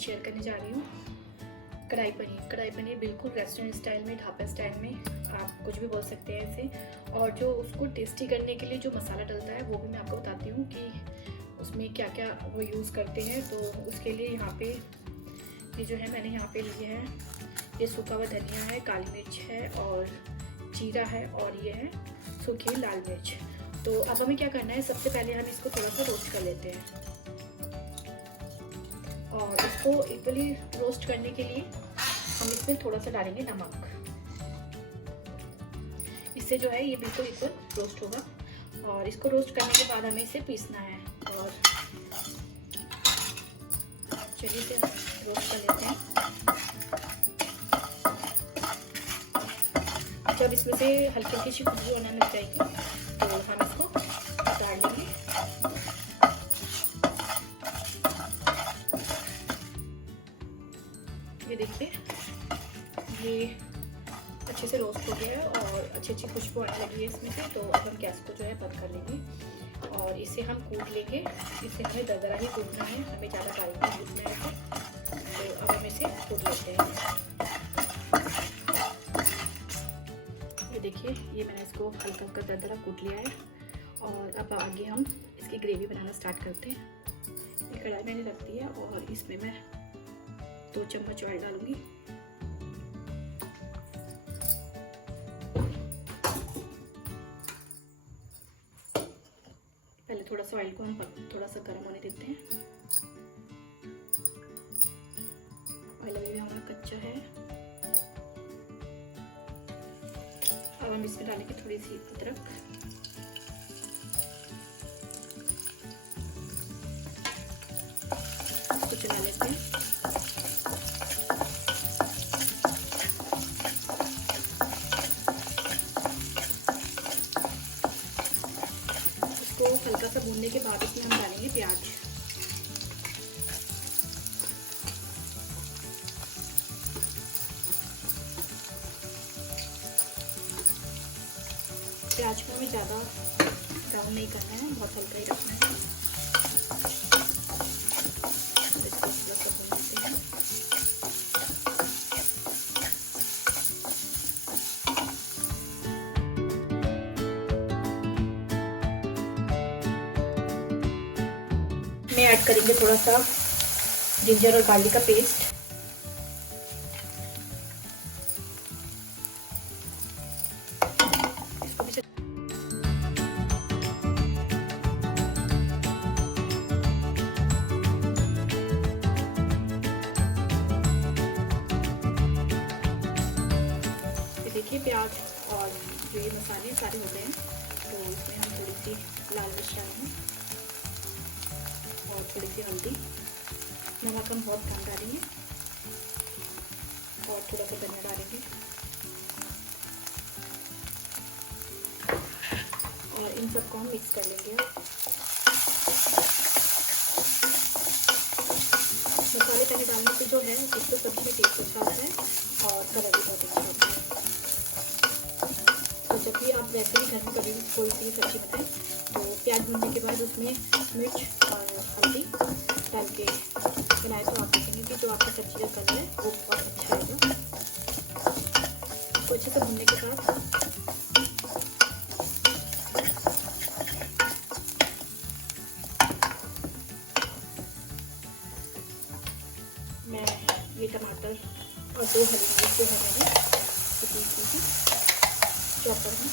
Share करने जा रही हूँ कढ़ाई पनीर। कढ़ाई पनीर बिल्कुल रेस्टोरेंट स्टाइल में, ढाबा स्टाइल में, आप कुछ भी बोल सकते हैं इसे। और जो उसको टेस्टी करने के लिए जो मसाला डलता है वो भी मैं आपको बताती हूँ कि उसमें क्या क्या वो यूज़ करते हैं। तो उसके लिए यहाँ पे ये जो है मैंने यहाँ पे लिए है, ये सूखा हुआ धनिया है, काली मिर्च है और जीरा है और ये है सूखी लाल मिर्च। तो अब हमें क्या करना है, सबसे पहले हम इसको थोड़ा सा रोस्ट कर लेते हैं। और इसको इक्वली रोस्ट करने के लिए हम इसमें थोड़ा सा डालेंगे नमक। इससे जो है ये बिल्कुल इक्वल रोस्ट होगा। और इसको रोस्ट करने के बाद हमें इसे पीसना है। और चलिए इसे रोस्ट कर लेते हैं। जब इसमें से हल्की हल्की सी खुशबू आने लग जाएगी तो हम इसको उतार लेंगे। ये देखिए ये अच्छे से रोस्ट हो गया है और अच्छी अच्छी खुशबू आने लगी है इसमें से। तो अब हम गैस को जो है बंद कर लेंगे और इसे हम कूट लेंगे। इसे हमें दरदरा ही कूटना है, हमें ज़्यादा बारीक नहीं कूटना है इसे। तो अब हम इसे कूट लेते हैं। ये देखिए ये मैंने इसको हल्का हल्का दरदरा कूट लिया है। और अब आगे हम इसकी ग्रेवी बनाना स्टार्ट करते हैं। ये कढ़ाई मैंने रख दी है और इसमें मैं 2 चम्मच ऑयल डालूंगी। पहले थोड़ा सा ऑयल को हम थोड़ा सा गर्म होने देते हैं। ऑयल अभी भी हमारा कच्चा है। अब हम इसमें डालेंगे थोड़ी सी अदरक, इसको चला लेते हैं। इसको हल्का सा भूनने के बाद इसमें हम डालेंगे प्याज। प्याज को हमें ज़्यादा ब्राउन नहीं करना है, बहुत हल्का ही रखना है। इसको थोड़ा सा भून लेते हैं। में ऐड करेंगे थोड़ा सा जिंजर और गार्लिक का पेस्ट। देखिए प्याज और जो ये मसाले सारे होते हैं तो इसमें हम थोड़ी सी लाल मिर्च डालेंगे और थोड़ी सी हल्दी। नमक हम बहुत कम डालेंगे और थोड़ा सा धनिया डालेंगे और इन सबको हम मिक्स कर लेंगे। मसाले पहले डालने से जो है इसको सब्जी में टेस्ट अच्छा आता है और कलर भी बहुत अच्छा होता है। तो जब भी आप वैसे भी घर में कभी भी कोई सी सब्जी बनाएं तो प्याज भूनने के बाद उसमें मिर्च और हल्दी डाल के बनाए तो आप देखेंगे कि जो आपकी सब्जी का कलर है वो बहुत अच्छा आएगा। तो अच्छे से भूनने के बाद मैं ये टमाटर और 2 हरी मिर्च जो है मैंने चॉपर में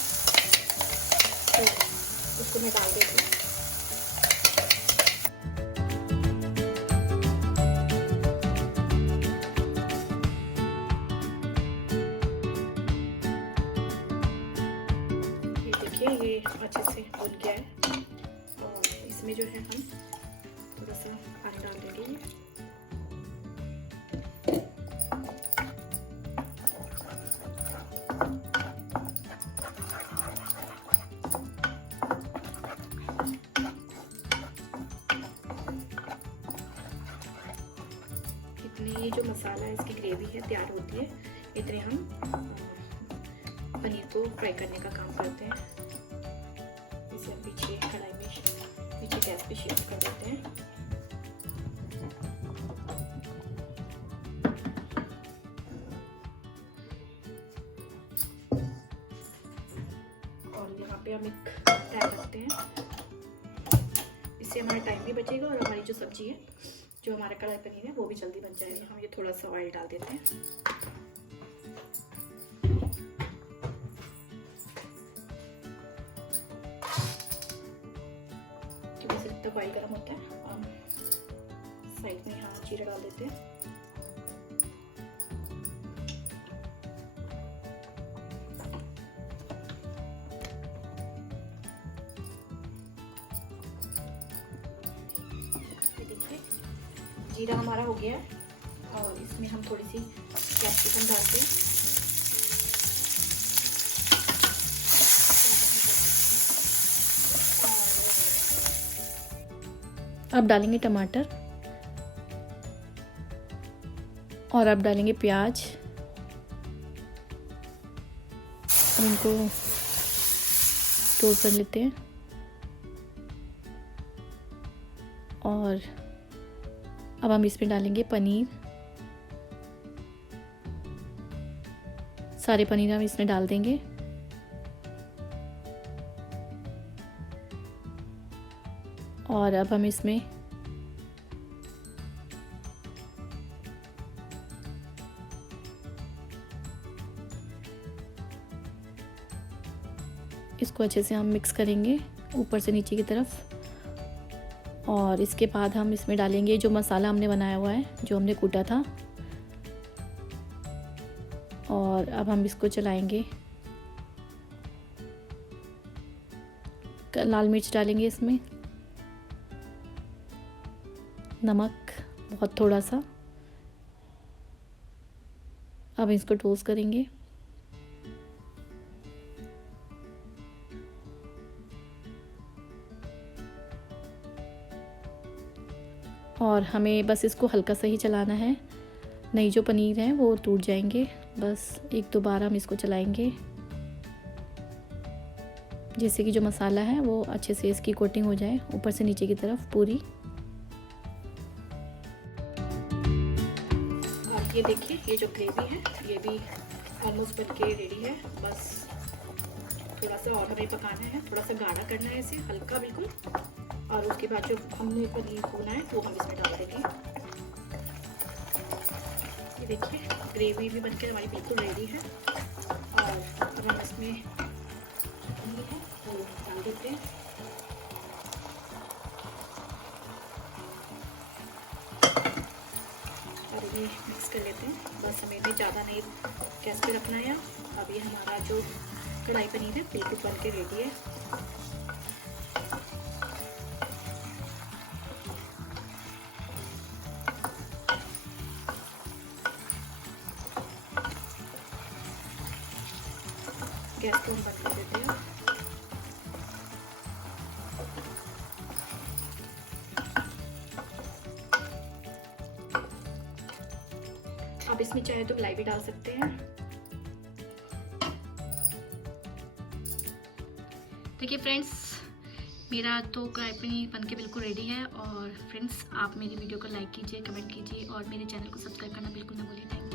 तो उसको मैं डाल देती हूँ। ये देखिए ये अच्छे से भुन गया है और इसमें जो है हम थोड़ा सा पानी डाल देंगे। ये जो मसाला है इसकी ग्रेवी है तैयार होती है, इतने हम पनीर को फ्राई करने का काम करते हैं। इसे हम पीछे कढ़ाई में पीछे गैस पे शिफ्ट कर देते हैं। पे हम एक पैन रखते हैं, इससे हमारा टाइम भी बचेगा और हमारी जो सब्जी है, जो हमारा कढ़ाई पनीर है, वो भी जल्दी बन जाएगा। हम ये थोड़ा सा ऑयल डाल देते हैं। क्योंकि जब तक ऑयल गर्म होता है, हम साइड में यहाँ जीरा डाल देते हैं। जीरा हमारा हो गया है और इसमें हम थोड़ी सी कैप्सिकम डालते हैं। अब डालेंगे टमाटर और अब डालेंगे प्याज। अब इनको टोस्ट कर लेते हैं और अब हम इसमें डालेंगे पनीर। सारे पनीर हम इसमें डाल देंगे और अब हम इसमें इसको अच्छे से हम मिक्स करेंगे ऊपर से नीचे की तरफ। और इसके बाद हम इसमें डालेंगे जो मसाला हमने बनाया हुआ है, जो हमने कूटा था। और अब हम इसको चलाएंगे। लाल मिर्च डालेंगे इसमें, नमक बहुत थोड़ा सा। अब इसको टोस्ट करेंगे और हमें बस इसको हल्का सा ही चलाना है, नहीं जो पनीर है वो टूट जाएंगे। बस एक दो बार हम इसको चलाएंगे जिससे कि जो मसाला है वो अच्छे से इसकी कोटिंग हो जाए ऊपर से नीचे की तरफ पूरी। और ये देखिए, ये जो ग्रेवी है ये भी ऑलमोस्ट बन के रेडी है। बस थोड़ा सा और हमें पकाना है, थोड़ा सा गाढ़ा करना है इसे, हल्का बिल्कुल। और उसके बाद जो हमने पनीर भूना है वो हम इसमें डाल देंगे। ये देखिए, ग्रेवी भी बनकर हमारी बिल्कुल रेडी है। और अब हम इसमें पनीर है वो डाल देते हैं। और इन्हें मिक्स कर लेते हैं। बस हमें इन्हें ज़्यादा नहीं गैस पे रखना है। अब ये हमारा जो कढ़ाई पनीर है बिल्कुल बन के रेडी है। गैस को हम बंद कर देते हैं। आप इसमें चाहे तो मलाई भी डाल सकते हैं। देखिए फ्रेंड्स, मेरा तो कढ़ाई पनीर बनके बिल्कुल रेडी है। और फ्रेंड्स, आप मेरी वीडियो को लाइक कीजिए, कमेंट कीजिए और मेरे चैनल को सब्सक्राइब करना बिल्कुल ना भूलिए।